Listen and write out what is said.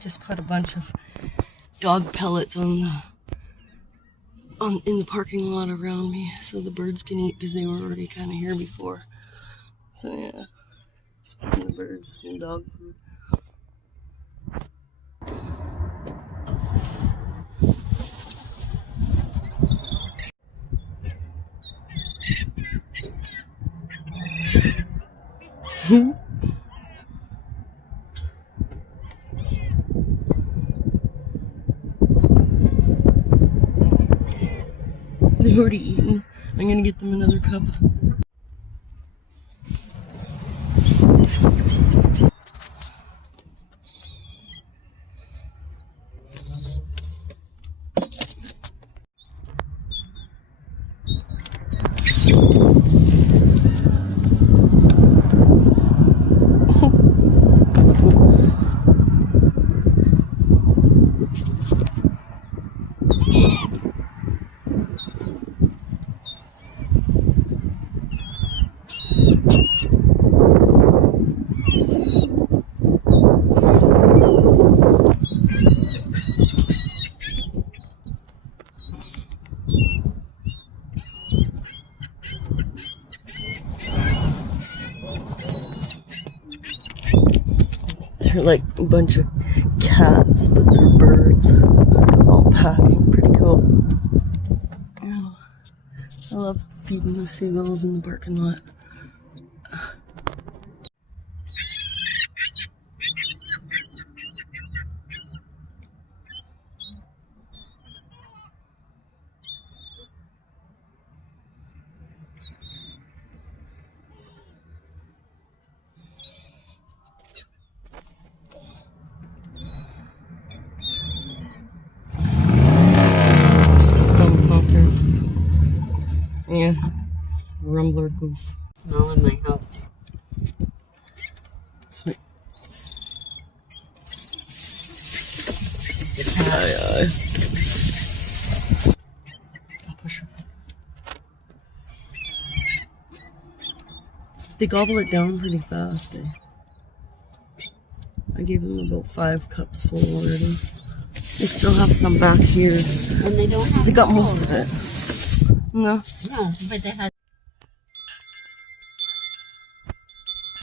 Just put a bunch of dog pellets in the parking lot around me so the birds can eat because they were already kind of here before. So yeah, just feeding the birds some dog food. They've already eaten. I'm gonna get them another cup. They're like a bunch of cats, but they're birds. All packing, pretty cool. Oh, I love feeding the seagulls in the parking lot. Yeah, rumbler goof. Smell in my house. Sweet. I'll push her. They gobble it down pretty fast. I gave them about 5 cups full already. They still have some back here. And they don't have They got most of it. No. No, but they had